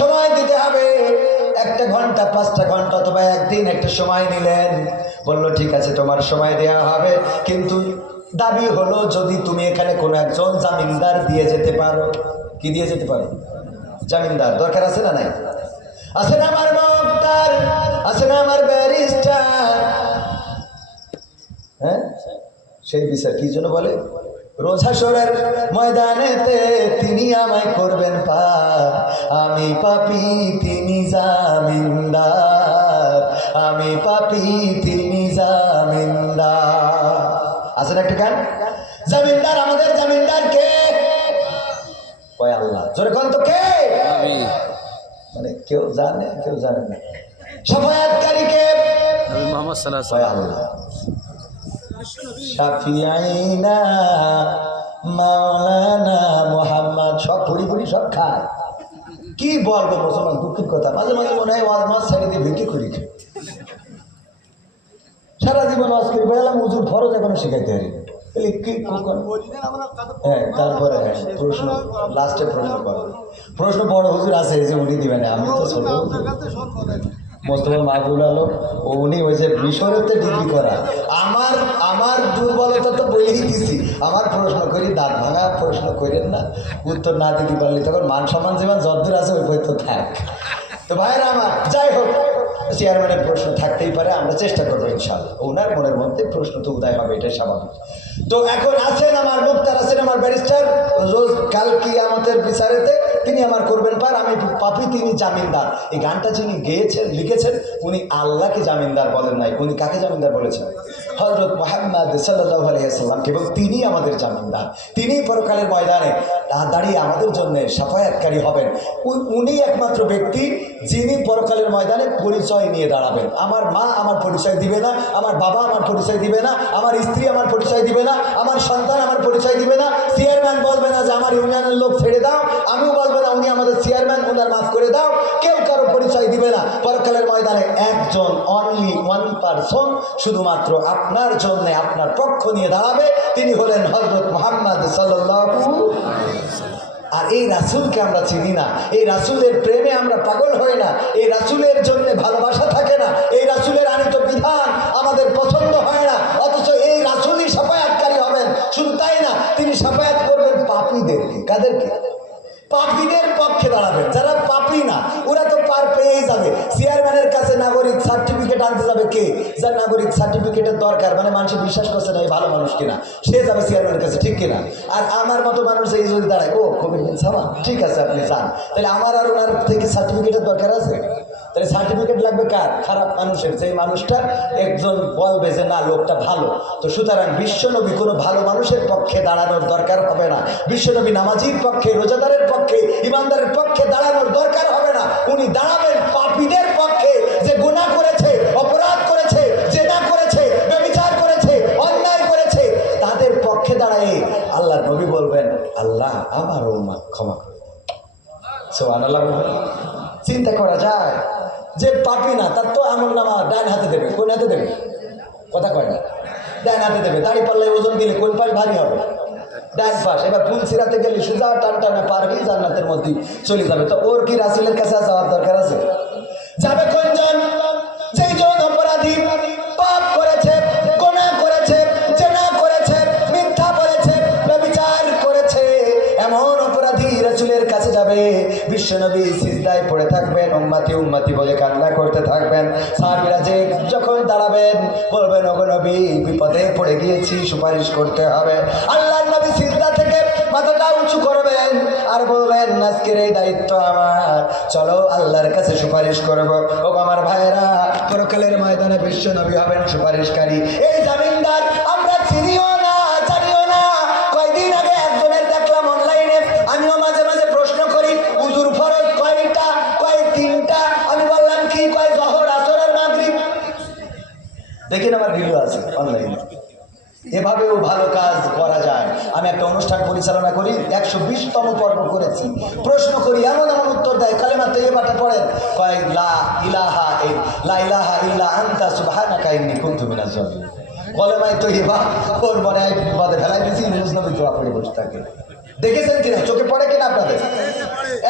সময় দিতে হবে, 1 ঘন্টা 5টা ঘন্টা অথবা একদিন একটা সময় নিলেন, বললো ঠিক আছে তোমার সময় দেওয়া হবে, কিন্তু দাবি হলো যদি তুমি এখানে কোনো একজন জামিনদার দিয়ে যেতে পারো। কি দিয়ে যেতে পারো? জামিনদার দরকার আছে না নাই? আছে না আমার মুক্তার, আছে না আমার ব্যারিস্টার? হ্যাঁ, সেই বিচার কি জন্য বলে? রোজ হাশরের ময়দানেতে তিনি আমায় করবেন পার, আমি পাপী তিনি জামিনদার, আমি পাপী তিনি জামিনদার। আছে না একটা গান? জামিনদার, আমাদের জামিনদার কে? কয় আল্লাহ। জোরে কোন তো কে? মানে কেউ জানে কেউ জানে না। শাফায়াতকারী কে? নবী মুহাম্মদ সাল্লাল্লাহু আলাইহি ওয়াসাল্লাম। শাফিয়াইনা মাওলানা মুহাম্মদ। সব পড়ি সব খায়। কি বলবো মুসলমান, দুঃখের কথা। মাঝে মাঝে মনে হয় ওয়াজ মাস ছেড়ে দিয়ে ভিক্ষে করি। সারা জীবন ওয়াজ করি, বললাম হুজুর ফরজ এখনো শিখাইতে পারি। হ্যাঁ, তারপরে প্রশ্ন লাস্টে প্রশ্ন বড় হুজুর আছে যে উনি দিবেন, আমি তো ছোট মোস্তফা মাহবুব আলম, উনি ওই যে মিশরেতে ডিগ্রি করা। আমার দুর্বলতা তো বলেই দিছি, আমার প্রশ্ন করি দাঁত ভাঙা প্রশ্ন করেন না, উত্তর না দিতে পারলে তখন মান সম্মান যেমন যদ্দূর আছে ওই বই তো থাক। তো ভাইরা আমার, যাই হোক, চেয়ারম্যানের প্রশ্ন থাকতেই পারে, আমরা চেষ্টা করবো ইনশাআল্লাহ। ওনার মনের মধ্যে প্রশ্ন তো উদয় হবে, এটাই স্বাভাবিক। তো এখন আছেন আমার মুক্তার, আছেন আমার ব্যারিস্টার, রোজ কাল কিয়ামতের বিচারেতে তিনি আমার করবেন পার, আমি পাপী তিনি জামিনদার। এই গানটা যিনি গেয়েছেন লিখেছেন উনি আল্লাহকে জামিনদার বলেন নাই, উনি কাকে জামিনদার বলেছেন? হযরত মুহাম্মদ সাল্লাল্লাহু আলাইহি ওয়াসাল্লামকে। এবং তিনি আমাদের জামিনদার, তিনি পরকালের ময়দানে দাঁড়িয়ে আমাদের জন্য শাফায়াতকারী হবেন। উনি একমাত্র ব্যক্তি যিনি পরকালের ময়দানে পরিচয় নিয়ে দাঁড়াবেন। আমার মা আমার পরিচয় দিবে না, আমার বাবা আমার পরিচয় দিবে না, আমার স্ত্রী আমার পরিচয় দিবে না, আমার সন্তান আমার পরিচয় দিবে না, চেয়ারম্যান বলবে না যে আমার ইউনিয়নের লোক ছেড়ে দাও, আমিও বলবো না উনি আমাদের চেয়ারম্যান, ওনার মাফ করে দাও। কেউ কারো পরিচয় দিবে না। পরকালের ময়দানে একজন, অনলি ওয়ান পারসন, শুধুমাত্র আপনার জন্য আপনার পক্ষ নিয়ে দাঁড়াবে, তিনি হলেন হযরত মুহাম্মদ সাল্লাল্লাহু আলাইহি ওয়াসাল্লাম। আর এই রাসূলকে আমরা চিনি না, এই রাসূলের প্রেমে আমরা পাগল হই না, এই রাসূলের জন্য ভালোবাসা থাকে না, এই রাসূলের আনিত বিধান আমাদের পছন্দ হয় না, অথচ এই রাসূলই শাফায়াতকারী হবেন। শুধু তাই না, তিনি শাফায়াত করবেন পাপীদেরকে। কাদেরকে? পাপীদের পক্ষে দাঁড়াবেন। যারা পাপী না ওরা তো পার পেয়েই যাবে। চেয়ারম্যানের কাছে নাগরিক সার্টিফিকেট আনতে যাবে কে? যার নাগরিক সার্টিফিকেটের দরকার, মানে মানুষের বিশ্বাস করছে না এই ভালো মানুষ কিনা, সে যাবে চেয়ারম্যানের কাছে, ঠিক কিনা? আর আমার মতো মানুষ এই যদি দাঁড়ায়, ও কবির বিন সামা, ঠিক আছে আপনি যান, তাহলে আমার আর ওনার থেকে সার্টিফিকেটের দরকার আছে? তাহলে সার্টিফিকেট লাগবে কার? খারাপ মানুষের। যে মানুষটা একজন বলবে যে না লোকটা ভালো। তো সুতরাং বিশ্বনবী কোনো ভালো মানুষের পক্ষে দাঁড়ানোর দরকার হবে না, বিশ্বনবী নামাজির পক্ষে, রোজাদারের পক্ষে, ইমানদারের পক্ষে দাঁড়ানোর দরকার হবে না। উনি দাঁড়াবেন পাপীদের পক্ষে, যে গুনাহ করেছে, অপরাধ করেছে, জেনা করেছে, ব্যভিচার করেছে, অন্যায় করেছে, তাদের পক্ষে দাঁড়ায় আল্লাহর নবী বলবেন আল্লাহ আমার উম্মত ক্ষমা করে। সুবহানাল্লাহ। চিন্তা করা যায় যে পাপী না তার তো আমলনামা ডান হাতে দেবে, কোন হাতে দেবে? কথা কয় না, ডান হাতে দেবে। দাড়ি পাল্লায় ওজন দিলে কোন পাশ ভারী হবে? ডান পাশ। এবার ফুল সিরাতে গেলে সোজা টান টানে পারবি, জান্নাতের মধ্যে চলে যাবে। তো ওর কি রাসূলের কাছে যাওয়ার দরকার আছে? যাবে কোনজন? যেই জন অপরাধী, পাপ করেছে, গুনাহ করেছে, জেনা করেছে, মিথ্যা বলেছে, ব্যভিচার করেছে, এমন অপরাধী রাসূলের কাছে যাবে। বিশ্বনবী সিজদায় পড়ে থাকবেন, উম্মতি উম্মতি বলে কান্না করতে থাকবেন। সাহাবীরা যে যখন দাঁড়াবেন বলবেন ওগো নবী বিপদে পড়ে গিয়েছি, সুপারিশ করতে হবে। আল্লাহর নবী সিজদা থেকে মাথাটা উঁচু করবেন আর বলবেন আজকের এই দায়িত্ব আমার, চলো আল্লাহর কাছে সুপারিশ করব। ও আমার ভাইয়েরা, পরকালের ময়দানে বিশ্বনবী হবেন সুপারিশকারী। এই জামিনদার আমরা চিনিও না, জানিও না। কয়দিন আগে একজনের দেখলাম অনলাইনে, আমিও মাঝে মাঝে প্রশ্ন করি হুজুর ফরজ কয়টা? কয় 3টা। আমি বললাম কি? কয় জোহর, আসর আর মাগরিব। দেখেন আমার ভিডিও আছে অনলাইনে। এভাবেও ভালো কাজ করা যায়। আমি একটা অনুষ্ঠান পরিচালনা করি, 120তম পর্ব করেছি। প্রশ্ন করি, এমন এমন উত্তর দেয়, কালেমা তাইয়্যিবাটা পড়েন, কয় লা ইলাহা ইল্লা আনতা সুবহানাকা ইন্নী কুনতু মিনাজ জালিমিন। কলেমায়ে তাইয়্যিবা ওর মনে হয় বাদে ফেলাই দিয়েছি, মুসলিম দোয়া করে বসে থাকে। দেখেছেন কিনা? চোখে পড়ে কিনা আপনাদের?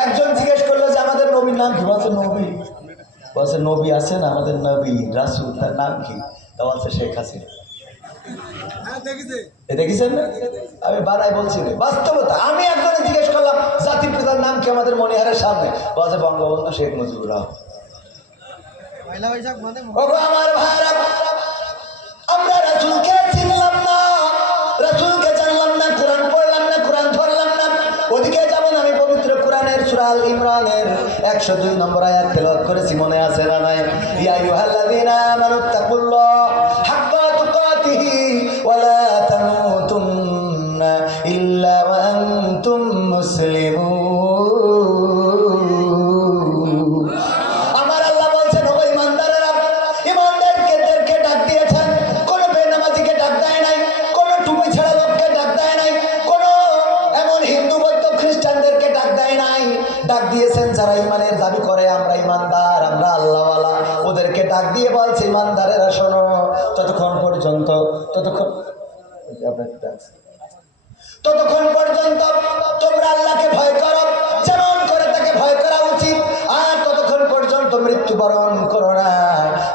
একজন জিজ্ঞেস করলো যে আমাদের নবীর নাম নাম কি? বলছে নবী। বলছে নবী আছেন আমাদের নবী রাসূল, তার নাম কি? তা বলছে শেখ হাসিনা। দেখেছেন না? আমি বানাই বলছি না, বাস্তবতা। আমি একজনে জিজ্ঞেস করলাম জাতির পিতার নাম কি আমাদের মনিহারের সামনে, বলছে বঙ্গবন্ধু শেখ মুজিবুর রহমান। আমার ভাইরা, আমরা রাসূলকে চিনলাম না, রাসূলকে জানলাম না, কোরআন পড়লাম না, কোরআন ধরলাম না। ওদিকে যেমন আমি পবিত্র কোরআনের সূরা আল ইমরানের 102 নম্বর আয়াত তেলাওয়াত করেছি, মনে আছে না নাই? ইয়া আইয়ুহাল্লাযীনা আমানুত্তাকুল্লাহ হাক্কা তুকাতিহি ওয়া লা তামুতুন্না ইল্লা ওয়া আনতুম মুসলিমুন। ডাক দিয়েছেন যারা ইমানের দাবি করে আমরা ইমানদার, আমরা আল্লাহওয়ালা, ওদেরকে ডাক দিয়ে বলছে ইমানদারেরা শোনো, ততক্ষণ পর্যন্ত তোমরা আল্লাহকে ভয় করো যেমন করে তাকে ভয় করা উচিত, আর ততক্ষণ পর্যন্ত মৃত্যুবরণ করো না,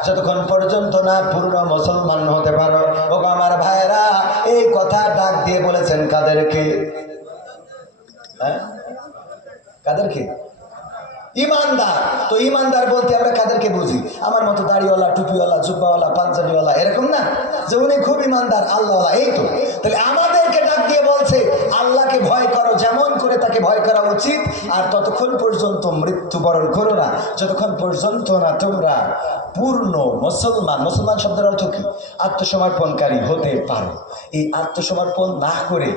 যতক্ষণ পর্যন্ত না পূর্ণ মুসলমান হতে পারো। ও আমার ভাইরা, এই কথা ডাক দিয়ে বলেছেন কাদেরকে? হ্যাঁ, কাদেরকে? ইমানদার। তো ইমানদার বলতে আমরা কাদেরকে বুঝি? আমার মতো দাড়িওয়ালা, টুপিওয়ালা, জুব্বাওয়ালা, পাঞ্জাবিওয়ালা, এরকম না যে উনি খুব ইমানদার, আল্লাহওয়ালা, এই তো। তাহলে আমাদেরকে ডাক দিয়ে বলছে আল্লাহকে ভয় করো যেমন করে তাকে ভয় করা উচিত, আর ততক্ষণ পর্যন্ত মৃত্যুবরণ করো না, যতক্ষণ পর্যন্ত না তোমরা পূর্ণ মুসলমান। মুসলমান শব্দের অর্থ কি? আত্মসমর্পণকারী হতে পারো। এই আত্মসমর্পণ না করে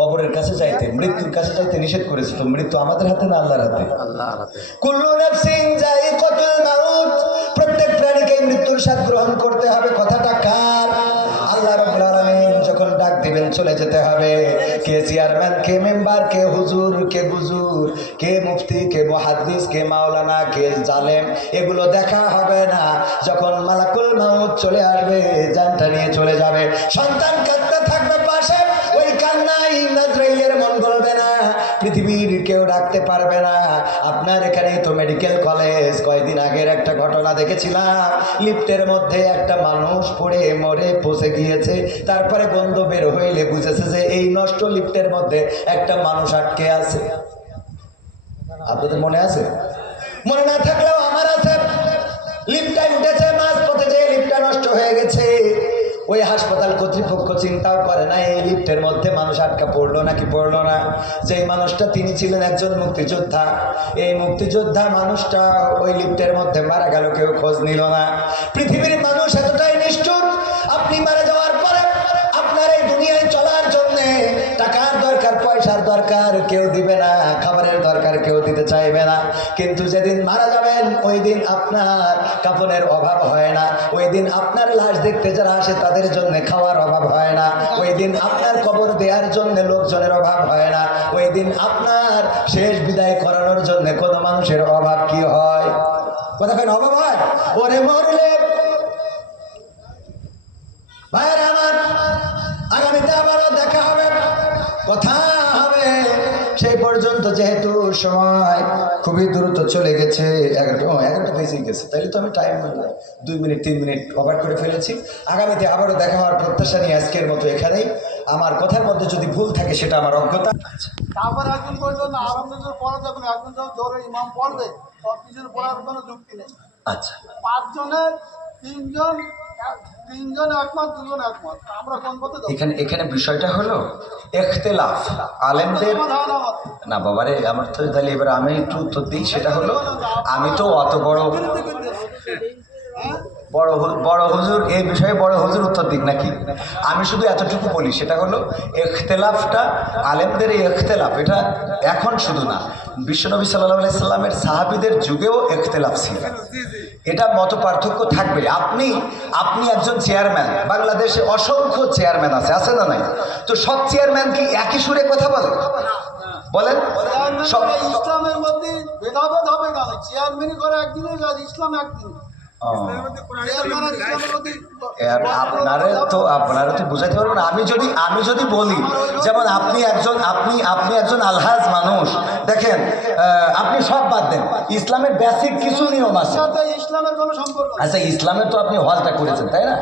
কবরের কাছে যাইতে, মৃত্যুর কাছে যাইতে নিষেধ করেছে। তো মৃত্যু আমাদের হাতে না আল্লাহর হাতে? আল্লাহর হাতে। কুল্লু নাফসিন যায়িকাতুল মাউত, প্রত্যেক প্রাণীকে মৃত্যুর স্বাদ গ্রহণ করতে হবে। কথাটা কার? আল্লাহ রাব্বুল আলামিন যখন ডাক দিবেন চলে যেতে হবে। কে চেয়ারম্যান, কে মেম্বার, কে হুজুর, কে বুজুর, কে মুফতি, কে মুহাদ্দিস, কে মাওলানা, কে জালেম, এগুলো দেখা হবে না। যখন মালাকুল মাউত চলে আসবে, জানটা নিয়ে চলে যাবে, সন্তান কাঁদতে থাকবে পাশে, ওই কান্নাই নাজরাইলের মন গলবে না, পৃথিবীর কেউ ডাকতে পারবে না। আপনার এখানেই তো মেডিকেল কলেজ, কয়েকদিন আগের একটা ঘটনা দেখেছিলাম, লিফটের মধ্যে একটা মানুষ পড়ে মরে পচে গিয়েছে, তারপরে গন্ধ বের হইলে বুঝেছে যে এই নষ্ট লিফটের মধ্যে একটা মানুষ আটকে আছে। আপনাদের মনে আছে? মনে না থাকলেও আমার আছে। লিফটটা উঠেছে, মাঝ পথে যে লিফটটা নষ্ট হয়ে গেছে, ওই হাসপাতাল কর্তৃপক্ষ চিন্তাও করে না এই লিফটের মধ্যে মানুষ আটকা পড়লো নাকি পড়লো না। যে মানুষটা তিনি ছিলেন একজন মুক্তিযোদ্ধা, এই মুক্তিযোদ্ধা মানুষটা ওই লিফটের মধ্যে মারা গেল, কেউ খোঁজ নিল না। পৃথিবীর মানুষ এতটাই নিষ্ঠুর, আপনি মারা যাওয়ার পরে আপনার এই দুনিয়ায় চলার জন্য টাকার দরকার, পয়সার দরকার, কেউ দিবে না, খাবারের দরকার কেউ দিতে চাইবে না। কিন্তু যেদিন মারা যাবেন ওই দিন আপনার কাফনের অভাব হয় না, ওই দিন আপনার লাশ দেখতে যারা আসে তাদের জন্য খাওয়ার অভাব হয় না, ওই দিন আপনার কবর দেওয়ার জন্য লোকজনের অভাব হয় না, ওই দিন আপনার শেষ বিদায় করানোর জন্য কোনো মানুষের অভাব কি হয়? কোথায় অভাব হয়? ওরে মরলে ভাইয়ের আমার, আগামীতে আবারও দেখা হবে, কথা হবে। সেই পর্যন্ত যেহেতু সময় খুবই দ্রুত চলে গেছে, 11টা বেজে গেছে, তাইলে তো আমি টাইম 2 মিনিট 3 মিনিট ওভার করে ফেলেছি। আগামীতে আবারও দেখা হওয়ার প্রত্যাশা নিয়ে আজকের মতো এখানেই। আমার কথার মধ্যে যদি ভুল থাকে সেটা আমার অজ্ঞতা। তারপর একজন পর্যন্ত আরামদায়ক পড়া যাবে না, একজন যখন ধরে ইমাম পড়বে সব কিছুর পড়ার কোনো যুক্তি নেই। আচ্ছা, 5 জনের 3জন একমত, 2জন একমত, আমরা কোন পথে যাব? এখানে বিষয়টা হলো ইখতিলাফ আলেমদের না। বাবারে আমার তো তাহলে এবার আমি একটু উত্তর দিই। সেটা হলো আমি তো অত বড় হুজুর এই বিষয়ে বড় হুজুর উত্তর দিক নাকি? আমি শুধু এতটুকু বলি, সেটা হলো ইখতিলাফটা আলেমদের, এই ইখতিলাফ এটা এখন শুধু না, বিশ্বনবী সাল্লাল্লাহু আলাইহি সাল্লামের সাহাবীদের যুগেও ইখতিলাফ ছিল। এটা মত পার্থক্য থাকবে। আপনি একজন চেয়ারম্যান, বাংলাদেশে অসংখ্য চেয়ারম্যান আছে না নাই? তো সব চেয়ারম্যান কি একই সুরে কথা বলে? বলেন। ইসলামের মধ্যে ভেদাভেদ হবে কেন? চেয়ারম্যানই করে একদিনে, ইসলাম একদিন। ও। এর মানে ইসলামের প্রতি আর আপনারা তো বুঝাইতে পারবেন না। আমি যদি বলি, যেমন আপনি একজন আলহাজ মানুষ, দেখেন আপনি সব বাদ দেন, ইসলামের বেসিক কিছু নিয়ম আছে। সাথে ইসলামের কোনো সম্পর্ক নেই। আচ্ছা, ইসলামের তো আপনি হজটা করেছেন, তাই না?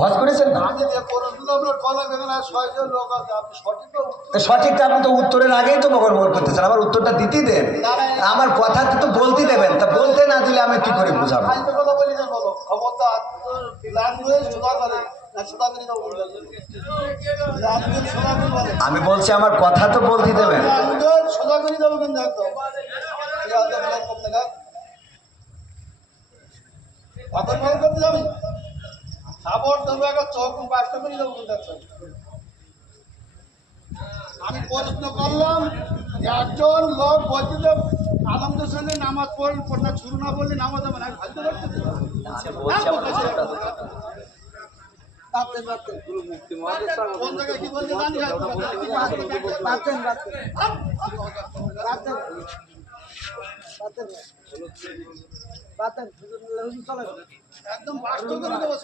হজ করেছেন না? আমি যে প্রশ্নগুলো আপনার কলা দেখেন আর 6 জন লোক আছে, আপনি সঠিক তো উত্তর তো সঠিকটা আপনি তো উত্তরের আগেই তো বকর করতেছেন, আমার উত্তরটা দিতেই দেন। আমার কথা তো বলতে দেবেন, তা বলতে না দিলে আমি কি করে বুঝাবো? আইতে কথা বলি না, বলো ক্ষমতা ল্যাঙ্গুয়েজ সুদা করে না, সুদা করে দাও বলে ল্যাঙ্গুয়েজ সুদা করে বলে, আমি বলছি আমার কথা তো বলতে দেবেন। ল্যাঙ্গুয়েজ সুদা করে দাও কিন্তু একদম ঠিক আছে। প্ল্যান করতে গা কত প্ল্যান করতে যাবি সাপোর্ট দেবো, একটা চোখ পাঁচটা করে দেবো কিন্তু আমি প্রশ্ন করলাম, একজন লোক বলছে যে আলমদের সঙ্গে নামাজ পড়লে শুরু না বললে নামাজ হবে না, আমি ভাবতে পারতেছি কোন জায়গায় কি বলছে জানি না। একদম বাস্তব করে দেবো